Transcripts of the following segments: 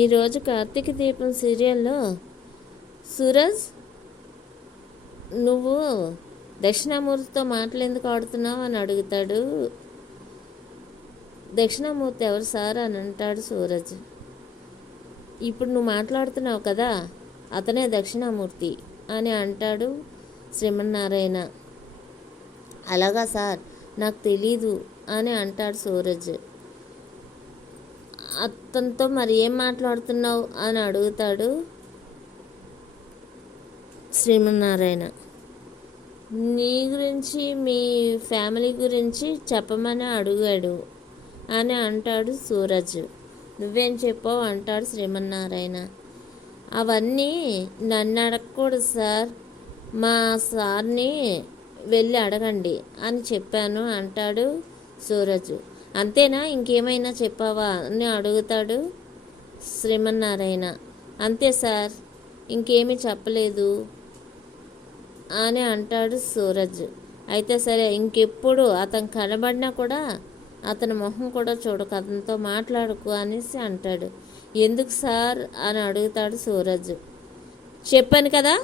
ఈరోజు కార్తీక దీపం సీరియల్లో సూరజ్, నువ్వు దక్షిణామూర్తితో మాటలు ఎందుకు ఆడుతున్నావు అని అడుగుతాడు. దక్షిణామూర్తి ఎవరు సార్ అని అంటాడు సూరజ్. ఇప్పుడు నువ్వు మాట్లాడుతున్నావు కదా, అతనే దక్షిణామూర్తి అని అంటాడు శ్రీమన్నారాయణ. అలాగా సార్, నాకు తెలీదు అని అంటాడు సూరజ్. అతనితో మరి ఏం మాట్లాడుతున్నావు అని అడుగుతాడు శ్రీమన్నారాయణ. నీ గురించి, మీ ఫ్యామిలీ గురించి చెప్పమని అడిగాడు అని అంటాడు సూరజ్. నువ్వేం చెప్పావు అంటాడు శ్రీమన్నారాయణ. అవన్నీ నన్ను అడగకూడదు సార్, మా సార్ని వెళ్ళి అడగండి అని చెప్పాను అంటాడు సూరజ్. అంతేనా, ఇంకేమైనా చెప్పావా అని అడుగుతాడు శ్రీమన్నారాయణ. అంతే సార్, ఇంకేమీ చెప్పలేదు అని అంటాడు సూరజ్. అయితే సరే, ఇంకెప్పుడు అతను కనబడినా కూడా అతని మొహం కూడా చూడకు, అతనితో మాట్లాడుకు అనేసి అంటాడు. ఎందుకు సార్ అని అడుగుతాడు సూరజ్. చెప్పాను కదా,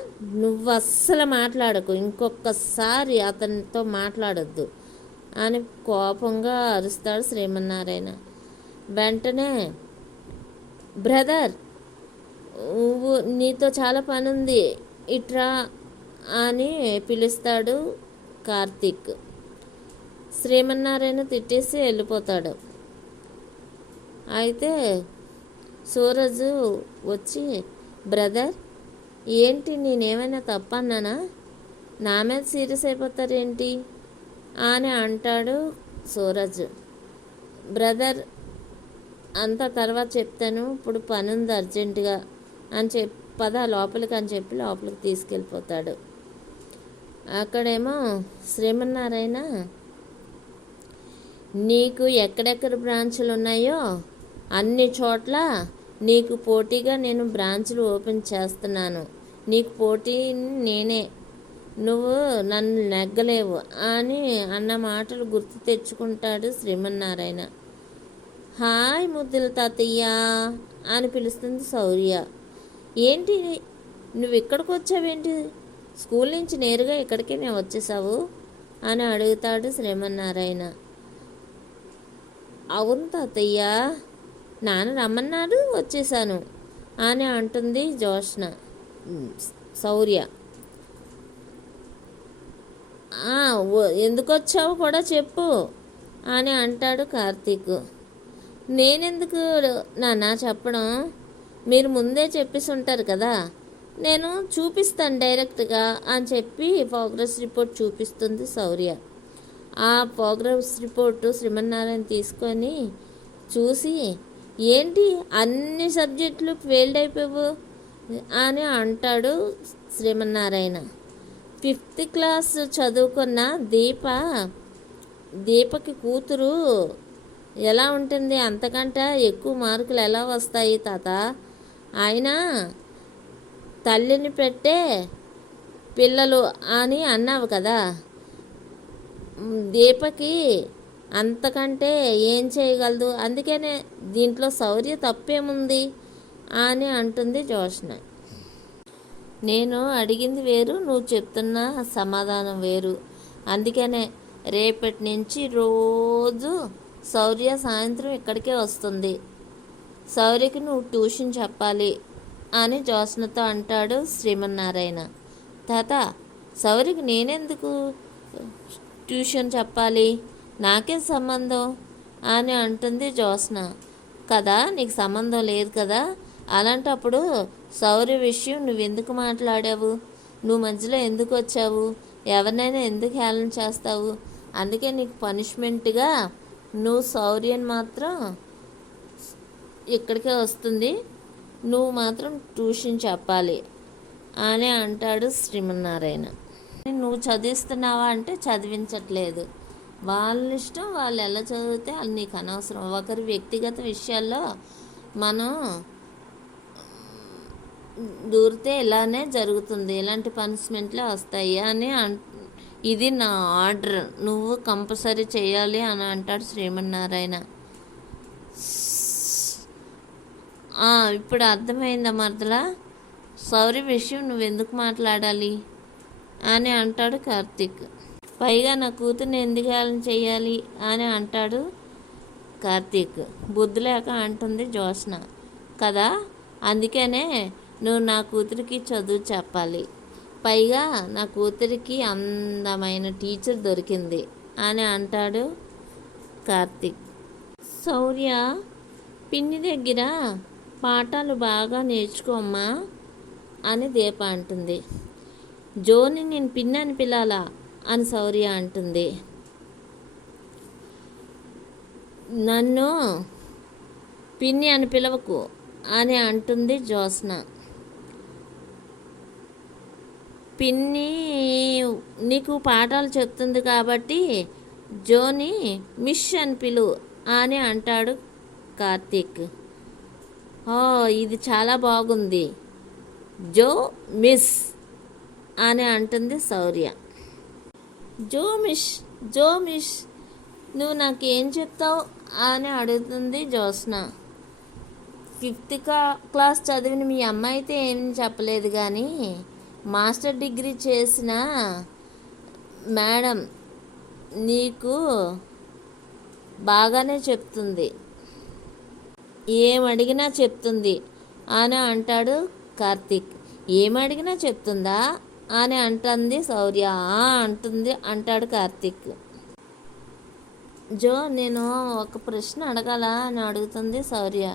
నువ్వు అస్సలు మాట్లాడకు, ఇంకొకసారి అతనితో మాట్లాడొద్దు అని కోపంగా అరుస్తాడు శ్రీమన్నారాయణ. వెంటనే బ్రదర్, నీతో చాలా పని ఉంది, ఇట్రా అని పిలుస్తాడు కార్తీక్. శ్రీమన్నారాయణ తిట్టేసి వెళ్ళిపోతాడు. అయితే సూరజ్ వచ్చి, బ్రదర్ ఏంటి, నేనేమైనా తప్పన్నానా, నా మీద సీరియస్ అయిపోతారేంటి అని అంటాడు సూరజ్. బ్రదర్, అంతా తర్వాత చెప్తాను, ఇప్పుడు పని ఉంది అర్జెంటుగా అని పద లోపలికి అని చెప్పి లోపలికి తీసుకెళ్ళిపోతాడు. అక్కడేమో శ్రీమన్నారాయణ, నీకు ఎక్కడెక్కడ బ్రాంచులు ఉన్నాయో అన్ని చోట్ల నీకు పోటీగా నేను బ్రాంచులు ఓపెన్ చేస్తున్నాను, నీకు పోటీ నేనే, నువ్వు నన్ను నెగ్గలేవు అని అన్న మాటలు గుర్తు తెచ్చుకుంటాడు శ్రీమన్నారాయణ. హాయ్ ముద్దుల తాతయ్య అని పిలుస్తుంది శౌర్య. ఏంటి, నువ్వు ఇక్కడికి వచ్చావేంటి, స్కూల్ నుంచి నేరుగా ఇక్కడికే నేను వచ్చేసావు అని అడుగుతాడు శ్రీమన్నారాయణ. అవును తాతయ్య, నాన్న రమ్మన్నాడు వచ్చేసాను అని అంటుంది జోష్న. శౌర్య, ఎందుకు వచ్చావు కూడా చెప్పు అని అంటాడు కార్తీక్. నేనెందుకు నాన్న చెప్పడం, మీరు ముందే చెప్పేసి ఉంటారు కదా, నేను చూపిస్తాను డైరెక్ట్గా అని చెప్పి ప్రోగ్రెస్ రిపోర్ట్ చూపిస్తుంది శౌర్య. ఆ ప్రోగ్రెస్ రిపోర్టు శ్రీమన్నారాయణ తీసుకొని చూసి, ఏంటి అన్ని సబ్జెక్టులు ఫెయిల్డ్ అయిపోయావు అని అంటాడు శ్రీమన్నారాయణ. 5th క్లాస్ చదువుకున్న దీపకి కూతురు ఎలా ఉంటుంది, అంతకంటే ఎక్కువ మార్కులు ఎలా వస్తాయి తాత, ఆయన తల్లిని పెట్టే పిల్లలు అని అన్నావు కదా, దీపకి అంతకంటే ఏం చేయగలదు, అందుకనే దీంట్లో శౌర్య తప్పేముంది అని అంటుంది జోష్న. నేను అడిగింది వేరు, నువ్వు చెప్తున్న సమాధానం వేరు, అందుకనే రేపటి నుంచి రోజు శౌర్య సాయంత్రం ఇక్కడికే వస్తుంది, శౌర్యకి నువ్వు ట్యూషన్ చెప్పాలి అని జోష్నతో అంటాడు శ్రీమన్నారాయణ. తాత, శౌర్యకి నేనెందుకు ట్యూషన్ చెప్పాలి, నాకేం సంబంధం అని అంటుంది జోష్న. కదా, నీకు సంబంధం లేదు కదా, అలాంటప్పుడు శౌర్య విషయం నువ్వెందుకు మాట్లాడావు, నువ్వు మధ్యలో ఎందుకు వచ్చావు, ఎవరినైనా ఎందుకు హేళన చేస్తావు, అందుకే నీకు పనిష్మెంట్గా నువ్వు శౌర్యని మాత్రం ఇక్కడికే వస్తుంది, నువ్వు మాత్రం ట్యూషన్ చెప్పాలి అని అంటాడు శ్రీమన్నారాయణ. నువ్వు చదివిస్తున్నావా అంటే చదివించట్లేదు, వాళ్ళ ఇష్టం, వాళ్ళు ఎలా చదివితే వాళ్ళు నీకు అనవసరం, ఒకరి వ్యక్తిగత విషయాల్లో మనం దూరితే ఇలానే జరుగుతుంది, ఇలాంటి పనిష్మెంట్లే వస్తాయి అని ఇది నా ఆర్డర్, నువ్వు కంపల్సరీ చేయాలి అని అంటాడు శ్రీమన్నారాయణ. ఇప్పుడు అర్థమైందా మరదలా? సౌరి విషయం నువ్వెందుకు మాట్లాడాలి అని అంటాడు కార్తీక్. పైగా నా కూతుర్ని ఎందుకు హేళన చెయ్యాలి అని అంటాడు కార్తీక్. బుద్ధి లేక అంటుంది జ్యోత్స్న. కదా, అందుకనే నువ్వు నా కూతురికి చదువు చెప్పాలి. పైగా నా కూతురికి అందమైన టీచర్ దొరికింది అని అంటాడు కార్తీక్. శౌర్య పిన్ని దగ్గర పాఠాలు బాగా నేర్చుకోమ్మా అని దీప అంటుంది. జోని నేను పిన్ని అని పిలాలా అని శౌర్య అంటుంది. నన్ను పిన్ని అని పిలవకు అని అంటుంది జ్యోత్స్న. పిన్ని నీకు పాఠాలు చెప్తుంది కాబట్టి జోని మిస్ అని పిలు అని అంటాడు కార్తీక్. ఇది చాలా బాగుంది, జో మిస్ అని అంటుంది శౌర్య. జో మిస్ నువ్వు నాకేం చెప్తావు అని అడుగుతుంది జ్యోత్స్న. 5th క్లాస్ చదివిన మీ అమ్మాయి అయితే ఏం చెప్పలేదు, కానీ మాస్టర్ డిగ్రీ చేసిన మేడం నీకు బాగానే చెప్తుంది, ఏమడిగినా చెప్తుంది అని అంటాడు కార్తీక్. ఏమడిగినా చెప్తుందా అని అంటుంది శౌర్య. అంటాడు కార్తీక్. జో నేను ఒక ప్రశ్న అడగాల అని అడుగుతుంది శౌర్య.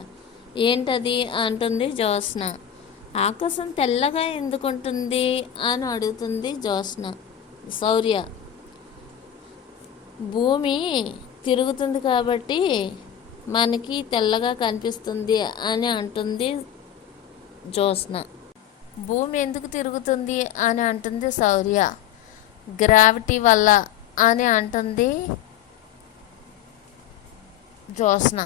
ఏంటది అంటుంది జ్యోత్స్న. ఆకాశం తెల్లగా ఎందుకుంటుంది అని అడుగుతుంది శౌర్య. భూమి తిరుగుతుంది కాబట్టి మనకి తెల్లగా కనిపిస్తుంది అని అంటుంది జ్యోత్స్న. భూమి ఎందుకు తిరుగుతుంది అని అంటుంది శౌర్య. గ్రావిటీ వల్ల అని అంటుంది జ్యోత్స్న.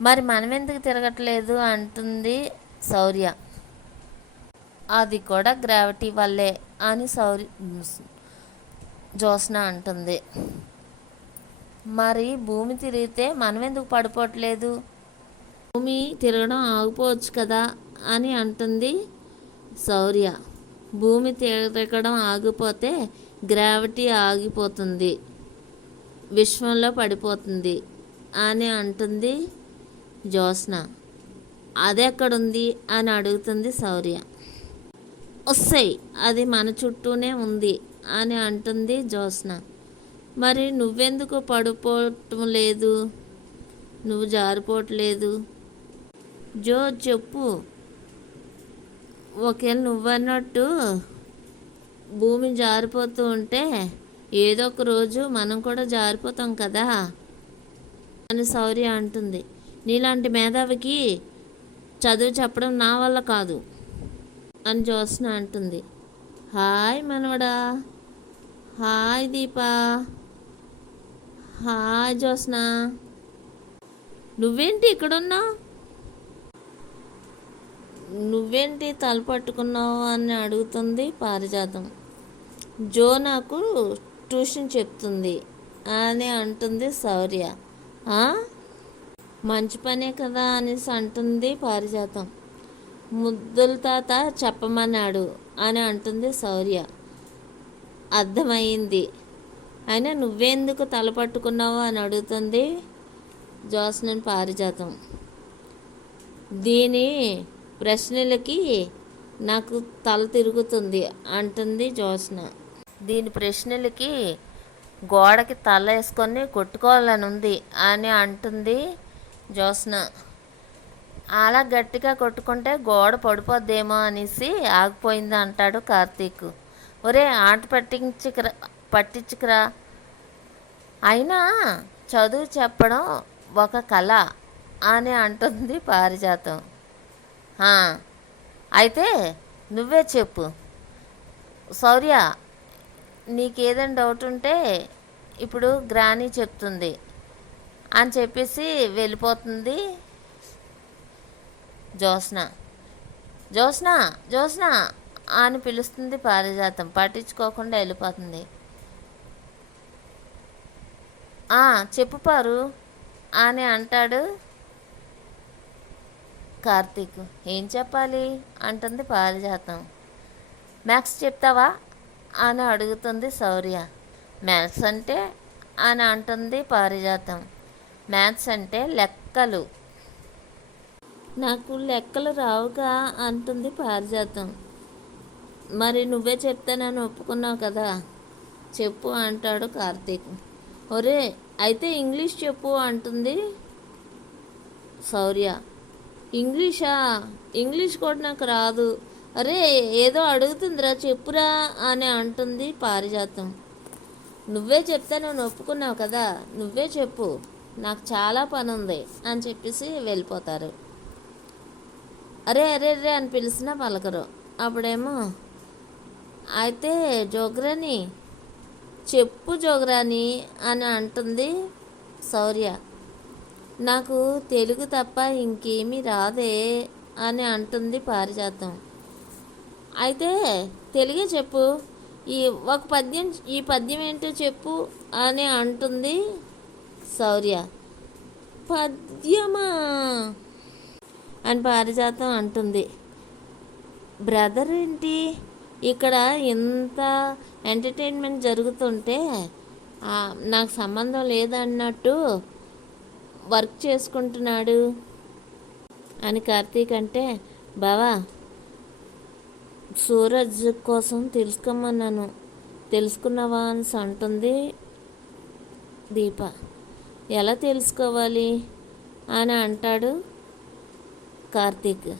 మరి మనం ఎందుకు తిరగట్లేదు అంటుంది శౌర్య. అది కూడా గ్రావిటీ వల్లే అని జ్యోత్స్న అంటుంది. మరి భూమి తిరిగితే మనం ఎందుకు పడిపోవట్లేదు? భూమి తిరగడం ఆగిపోవచ్చు కదా అని అంటుంది శౌర్య. భూమి తిరగడం ఆగిపోతే గ్రావిటీ ఆగిపోతుంది, విశ్వంలో పడిపోతుంది అని అంటుంది జ్యోత్స్న. అదెక్కడుంది అని అడుగుతుంది శౌర్య. వస్తాయి, అది మన చుట్టూనే ఉంది అని అంటుంది జ్యోత్స్న. మరి నువ్వెందుకు పడిపోవటం లేదు, నువ్వు జారిపోవట్లేదు? జో చెప్పు. ఒకవేళ నువ్వన్నట్టు భూమి జారిపోతూ ఉంటే ఏదో ఒక రోజు మనం కూడా జారిపోతాం కదా అని శౌర్య అంటుంది. నీలాంటి మేధావికి చదువు చెప్పడం నా వల్ల కాదు అని జ్యోత్స్న అంటుంది. హాయ్ మనవడా, హాయ్ దీపా, హాయ్ జ్యోత్స్న, నువ్వేంటి ఇక్కడున్నావు, నువ్వేంటి తల పట్టుకున్నావు అని అడుగుతుంది పారిజాతం. జో నాకు ట్యూషన్ చెప్తుంది అని అంటుంది శౌర్య. మంచి పనే కదా అనేసి అంటుంది పారిజాతం. ముద్దుల తాత చెప్పమన్నాడు అని అంటుంది శౌర్య. అర్థమయ్యింది, అయినా నువ్వెందుకు తల పట్టుకున్నావు అని అడుగుతుంది జ్యోత్స్న పారిజాతం. దీని ప్రశ్నలకి నాకు తల తిరుగుతుంది అంటుంది జ్యోత్స్న. దీని ప్రశ్నలకి గోడకి తల వేసుకొని కొట్టుకోవాలని ఉంది అని అంటుంది జ్యోత్స్న. అలా గట్టిగా కొట్టుకుంటే గోడ పడిపోద్దేమో అనేసి ఆగిపోయింది అంటాడు కార్తీక్. ఒరే ఆట పట్టించుకురా, అయినా చదువు చెప్పడం ఒక కళ అని అంటుంది పారిజాతం. అయితే నువ్వే చెప్పు శౌర్య, నీకేదైనా డౌట్ ఉంటే ఇప్పుడు గ్రాని చెప్తుంది అని చెప్పేసి వెళ్ళిపోతుంది జ్యోత్స్న. జ్యోత్స్న జ్యోత్స్న అని పిలుస్తుంది పారిజాతం. పట్టించుకోకుండా వెళ్ళిపోతుంది. చెప్పు పారు అని అంటాడు కార్తీక్. ఏం చెప్పాలి అంటుంది పారిజాతం. మ్యాథ్స్ చెప్తావా అని అడుగుతుంది శౌర్య. మ్యాథ్స్ అంటే అని అంటుంది పారిజాతం. మ్యాథ్స్ అంటే లెక్కలు. నాకు లెక్కలు రావుగా అంటుంది పారిజాతం. మరి నువ్వే చెప్తానని ఒప్పుకున్నావు కదా, చెప్పు అంటాడు కార్తీక్. ఒరే అయితే ఇంగ్లీష్ చెప్పు అంటుంది శౌర్య. ఇంగ్లీషా? ఇంగ్లీష్ కూడా నాకు రాదు. అరే ఏదో అడుగుతుందిరా చెప్పురా అని అంటుంది పారిజాతం. నువ్వే చెప్తానని ఒప్పుకున్నావు కదా, నువ్వే చెప్పు, నాకు చాలా పని ఉంది అని చెప్పేసి వెళ్ళిపోతారు. అరే అరే అరే అని పిలిచినా పలకరు. అప్పుడేమో అయితే జోగ్రాని చెప్పు జోగ్రాని అని అంటుంది శౌర్య. నాకు తెలుగు తప్ప ఇంకేమీ రాదే అని అంటుంది పారిజాతం. అయితే తెలుగే చెప్పు, ఈ ఒక పద్యం, ఈ పద్యం ఏంటో చెప్పు అని అంటుంది శౌర్య. పద్యమా అని పారిజాతం అంటుంది. బ్రదర్ ఏంటి ఇక్కడ ఇంత ఎంటర్టైన్మెంట్ జరుగుతుంటే నాకు సంబంధం లేదన్నట్టు వర్క్ చేసుకుంటున్నాడు అని కార్తీక్ అంటే, బావా సూరజ్ కోసం తెలుసుకోమన్నాను, తెలుసుకున్నావా అని అంటుంది దీప. ఎలా తెలుసుకోవాలి అని అంటాడు కార్తీక్.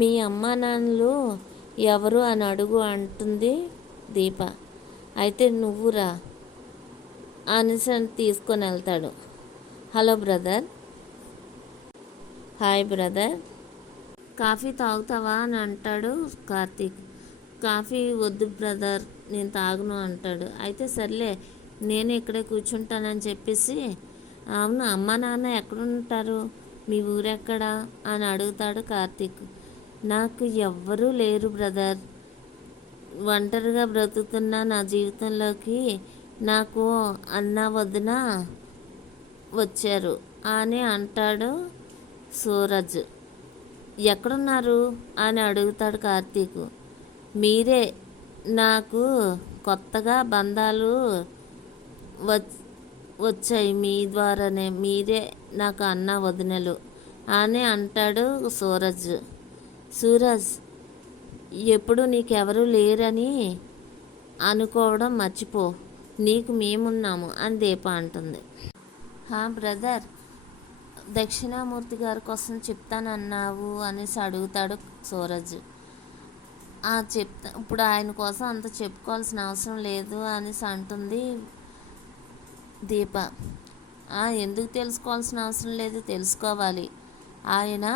మీ అమ్మా నాన్నలు ఎవరు అని అడుగు అంటుంది దీప. అయితే నువ్వురా అనేసి తీసుకొని వెళ్తాడు. Hello brother. Hi brother. Coffee తాగుతావా అని అంటాడు కార్తీక్. కాఫీ వద్దు బ్రదర్, నేను తాగను అంటాడు. అయితే సర్లే నేను ఇక్కడే కూర్చుంటానని చెప్పేసి, అవును అమ్మ నాన్న ఎక్కడుంటారు, మీ ఊరెక్కడా అని అడుగుతాడు కార్తీక్. నాకు ఎవ్వరూ లేరు బ్రదర్, ఒంటరిగా బ్రతుకుతున్న నా జీవితంలోకి నాకు అన్న వదిన వచ్చారు అని అంటాడు సూరజ్. ఎక్కడున్నారు అని అడుగుతాడు కార్తీక్. మీరే నాకు కొత్తగా బంధాలు వచ్చాయి, మీ ద్వారానే, మీరే నాకు అన్న వదినలు అని అంటాడు సూరజ్. సూరజ్ ఎప్పుడు నీకెవరూ లేరని అనుకోవడం మర్చిపో, నీకు మేమున్నాము అని దీప అంటుంది. బ్రదర్ దక్షిణామూర్తి గారి కోసం చెప్తానన్నావు అనేసి అడుగుతాడు సూరజ్. చెప్తా, ఇప్పుడు ఆయన కోసం అంత చెప్పుకోవాల్సిన అవసరం లేదు అనేసి అంటుంది దీప. ఎందుకు తెలుసుకోవాల్సిన అవసరం లేదు, తెలుసుకోవాలి. ఆయన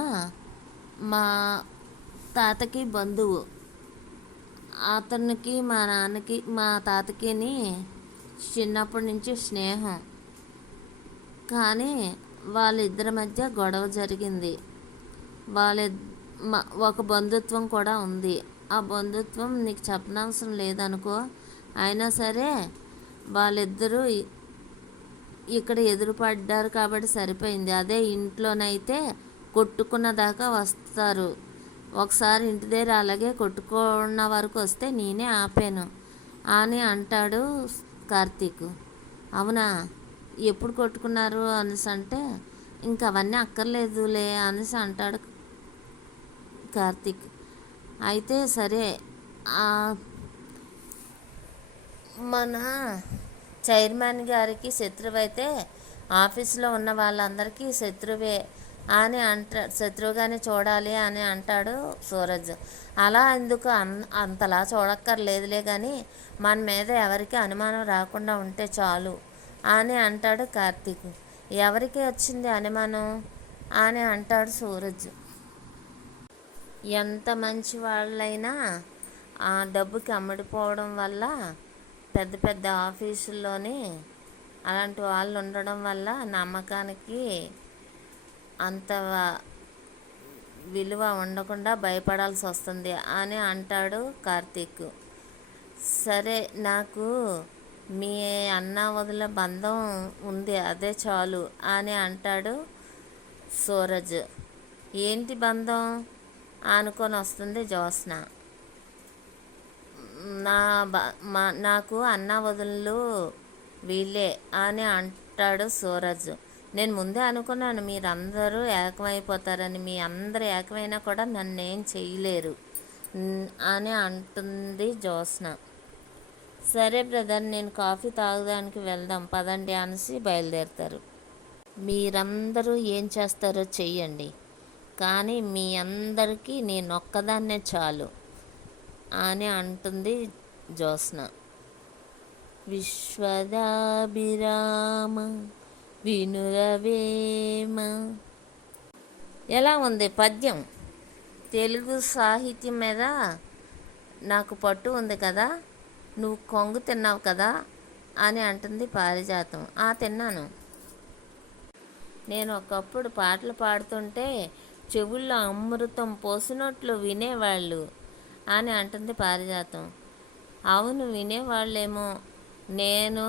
మా తాతకి బంధువు, అతనికి మా నాన్నకి మా తాతకిని చిన్నప్పటి నుంచి స్నేహం. కానీ వాళ్ళిద్దరి మధ్య గొడవ జరిగింది. ఒక బంధుత్వం కూడా ఉంది. ఆ బంధుత్వం నీకు చెప్పనవసరం లేదనుకో. అయినా సరే వాళ్ళిద్దరూ ఇక్కడ ఎదురుపడ్డారు కాబట్టి సరిపోయింది. అదే ఇంట్లోనైతే కొట్టుకున్న దాకా వస్తారు. ఒకసారి ఇంటి దగ్గర అలాగే కొట్టుకున్న వరకు వస్తే నేనే ఆపాను అని అంటాడు కార్తీక్. అవునా, ఎప్పుడు కొట్టుకున్నారు అనేసి అంటే, ఇంక అవన్నీ అక్కర్లేదులే అనేసి అంటాడు కార్తీక్. అయితే సరే మన చైర్మన్ గారికి శత్రువు అయితే ఆఫీసులో ఉన్న వాళ్ళందరికీ శత్రువే అని శత్రువుగానే చూడాలి అని అంటాడు సూరజ్. అలా ఎందుకు అంతలా చూడక్కర్లేదులే కానీ మన మీద ఎవరికి అనుమానం రాకుండా ఉంటే చాలు అని అంటాడు కార్తీక్. ఎవరికి వచ్చింది అనుమానం అని అంటాడు సూరజ్. ఎంత మంచి వాళ్ళైనా ఆ డబ్బుకి అమ్ముడిపోవడం వల్ల, పెద్ద పెద్ద ఆఫీసుల్లోని అలాంటి వాళ్ళు ఉండడం వల్ల నమ్మకానికి అంత విలువ ఉండకుండా భయపడాల్సి వస్తుంది అని అంటాడు కార్తీక్. సరే నాకు మీ అన్న వదిల బంధం ఉంది, అదే చాలు అని అంటాడు సూరజ్. ఏంటి బంధం అనుకొని వస్తుంది జ్యోత్స్న. నా నాకు అన్న వదులు వీళ్ళే అని అంటాడు సూరజ్. నేను ముందే అనుకున్నాను మీరందరూ ఏకమైపోతారని, మీ అందరు ఏకమైనా కూడా నన్నేం చేయలేరు అని అంటుంది జ్యోత్స్న. సరే బ్రదర్, నేను కాఫీ తాగడానికి వెళ్దాం పదండి అనేసి బయలుదేరుతారు. మీరందరూ ఏం చేస్తారో చెయ్యండి, కానీ మీ అందరికీ నేనొక్కదాన్నే చాలు అని అంటుంది జ్యోత్స్న. విశ్వదాభిరామ వినురవేమ. ఎలా ఉంది పద్యం? తెలుగు సాహిత్యం మీద నాకు పట్టు ఉంది కదా, నువ్వు కొంగు తిన్నావు కదా అని అంటుంది పారిజాతం. తిన్నాను. నేను ఒకప్పుడు పాటలు పాడుతుంటే చెవుల్లో అమృతం పోసినట్లు వినేవాళ్ళు అని అంటుంది పారిజాతం. అవును, వినేవాళ్ళేమో, నేను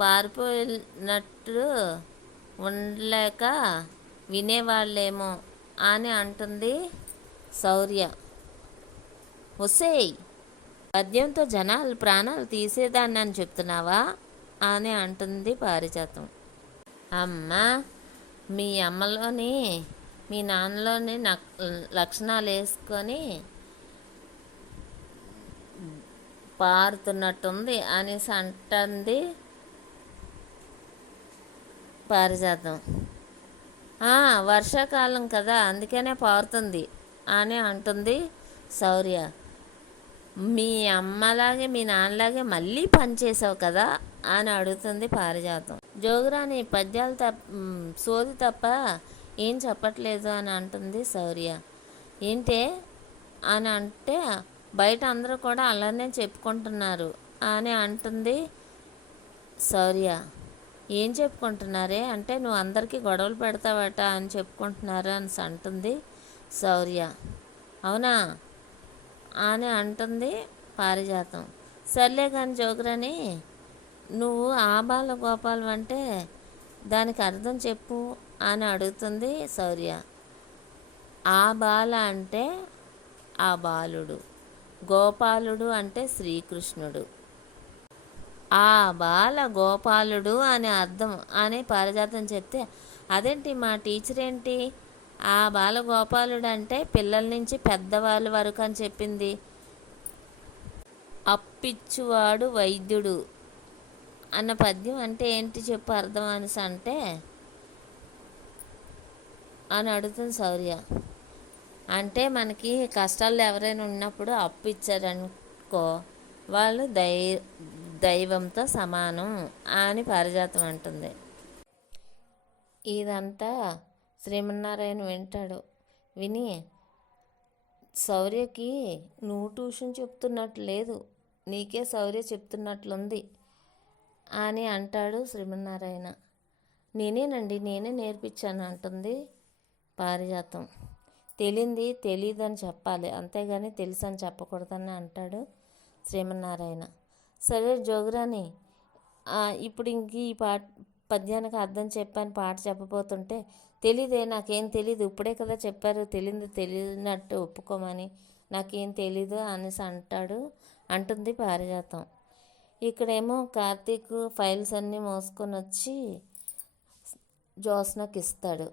పారిపోయినట్లు ఉండలేక వినేవాళ్ళేమో అని అంటుంది శౌర్య. ఒసేయ్, పద్యంతో జనాలు ప్రాణాలు తీసేదాన్ని అని చెప్తున్నావా అని అంటుంది పారిజాతం. అమ్మా, మీ అమ్మలోని మీ నాన్నలోని లక్షణాలు వేసుకొని పారుతున్నట్టుంది అనేసి అంటుంది పారిజాతం. వర్షాకాలం కదా అందుకనే పారుతుంది అని అంటుంది శౌర్య. మీ అమ్మలాగే మీ నాన్నలాగే మళ్ళీ పనిచేసావు కదా అని అడుగుతుంది పారిజాతం. జోగురాని పద్యాలు సోది తప్ప ఏం చెప్పట్లేదు అని అంటుంది శౌర్య. ఏంటే అని అంటే, బయట అందరూ కూడా అలానే చెప్పుకుంటున్నారు అని అంటుంది శౌర్య. ఏం చెప్పుకుంటున్నారే అంటే, నువ్వు అందరికీ గొడవలు పెడతావట అని చెప్పుకుంటున్నారు అని అంటుంది శౌర్య. అవునా అని అంటుంది పారిజాతం. సర్లే కానీ జోగురాని, నువ్వు ఆబాల గోపాలం అంటే దానికి అర్థం చెప్పు అని అడుగుతుంది శౌర్య. ఆబాల అంటే ఆ బాలుడు, గోపాలుడు అంటే శ్రీకృష్ణుడు. ఆ బాల గోపాలుడు అని అర్థం అని పారిజాతం చెప్తే, అదేంటి మా టీచర్ ఏంటి ఆ బాల గోపాలుడు అంటే పిల్లల నుంచి పెద్దవాళ్ళ వరకు అని చెప్పింది. అప్పిచ్చువాడు వైద్యుడు అన్న పద్యం అంటే ఏంటి చెప్పు అర్థం అనేసి అంటే అని అడుగుతుంది శౌర్య. అంటే మనకి కష్టాలు ఎవరైనా ఉన్నప్పుడు అప్పు ఇచ్చారనుకో, వాళ్ళు దైవంతో సమానం అని పారిజాతం అంటుంది. ఇదంతా శ్రీమన్నారాయణ వింటాడు. విని, శౌర్యకి నువ్వు ట్యూషన్ చెప్తున్నట్టు లేదు, నీకే శౌర్య చెప్తున్నట్లుంది అని అంటాడు శ్రీమన్నారాయణ. నేనే నేర్పించాను అంటుంది పారిజాతం. తెలీదని చెప్పాలి, అంతేగాని తెలుసని చెప్పకూడదని అంటాడు శ్రీమన్నారాయణ. సరే జోగురాని, ఇప్పుడు ఇంక ఈ పద్యానికి అర్థం చెప్పాను పాట చెప్పబోతుంటే, తెలీదే, నాకేం తెలీదు, ఇప్పుడే కదా చెప్పారు తెలియనట్టు ఒప్పుకోమని, నాకేం తెలీదు అనేసి అంటుంది పారిజాతం. ఇక్కడేమో కార్తీక్ ఫైల్స్ అన్నీ మోసుకొని వచ్చి జ్యోత్స్నకి ఇస్తాడు.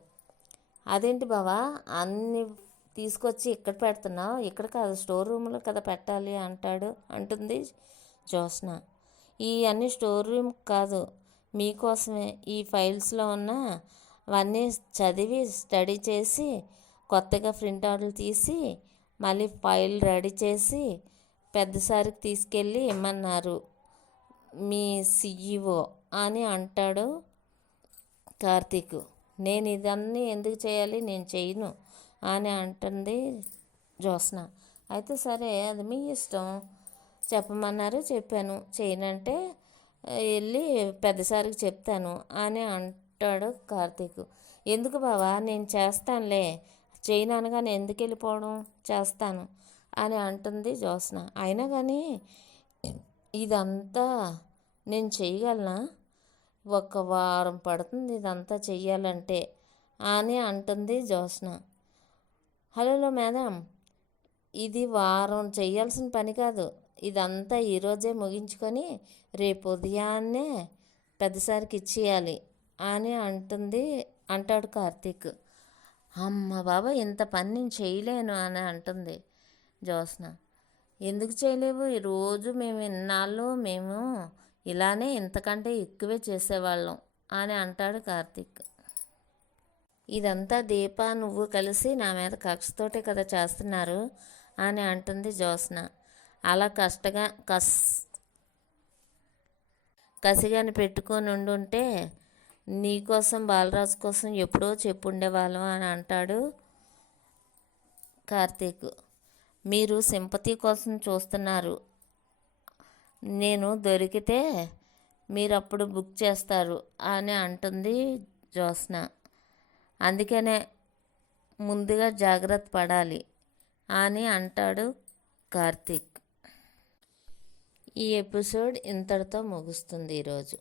అదేంటి బావా అన్నీ తీసుకొచ్చి ఇక్కడ పెడుతున్నావు, ఇక్కడ కాదు స్టోర్ రూమ్లో కదా పెట్టాలి అంటుంది జ్యోత్స్న. ఈ అన్ని స్టోర్ రూమ్ కాదు, మీకోసమే. ఈ ఫైల్స్లో ఉన్న అవన్నీ చదివి స్టడీ చేసి కొత్తగా ప్రింట్ అవుట్లు తీసి మళ్ళీ ఫైల్ రెడీ చేసి పెద్దసారికి తీసుకెళ్ళి ఇమ్మన్నారు మీ CEO అని అంటాడు కార్తీక్. నేను ఇదన్నీ ఎందుకు చేయాలి, నేను చేయను అని అంటుంది జ్యోత్స్న. అయితే సరే, అది మీ ఇష్టం, చెప్పమన్నారు చెప్పాను, చేయనంటే వెళ్ళి పెద్దసారికి చెప్తాను అని అంటాడు కార్తీక్. ఎందుకు బావా, నేను చేస్తానులే, చేయను అనగానే ఎందుకు వెళ్ళిపోవడం, చేస్తాను అని అంటుంది జ్యోత్స్న. అయినా కానీ ఇదంతా నేను చేయగలనా, 1 వారం పడుతుంది ఇదంతా చెయ్యాలంటే అని అంటుంది జ్యోత్స్న. హలో మేడం, ఇది వారం చేయాల్సిన పని కాదు. ఇదంతా ఈరోజే ముగించుకొని రేపు ఉదయాన్నే పెద్దసారికి ఇచ్చేయాలి అని అంటాడు కార్తీక్. అమ్మ బాబా, ఇంత పని నేను చేయలేను అని అంటుంది జ్యోత్స్న. ఎందుకు చేయలేవు? ఈరోజు మేము ఇలానే ఇంతకంటే ఎక్కువే చేసేవాళ్ళం అని అంటాడు కార్తీక్. ఇదంతా దీప నువ్వు కలిసి నా మీద కక్షతోటే కదా చేస్తున్నారు అని అంటుంది జ్యోత్స్న. అలా కసిగాని పెట్టుకొని ఉండుంటే నీకోసం బాలరాజు కోసం ఎప్పుడో చెప్పుండేవాళ్ళం అని అంటాడు కార్తీక్. మీరు సింపతి కోసం చూస్తున్నారు, నేను దొరికితే మీరు అప్పుడు బుక్ చేస్తారు అని అంటుంది జ్యోత్స్న. అందుకనే ముందుగా జాగ్రత్త పడాలి అని అంటాడు కార్తీక్. ఈ ఎపిసోడ్ ఇంతటితో ముగుస్తుంది ఈరోజు.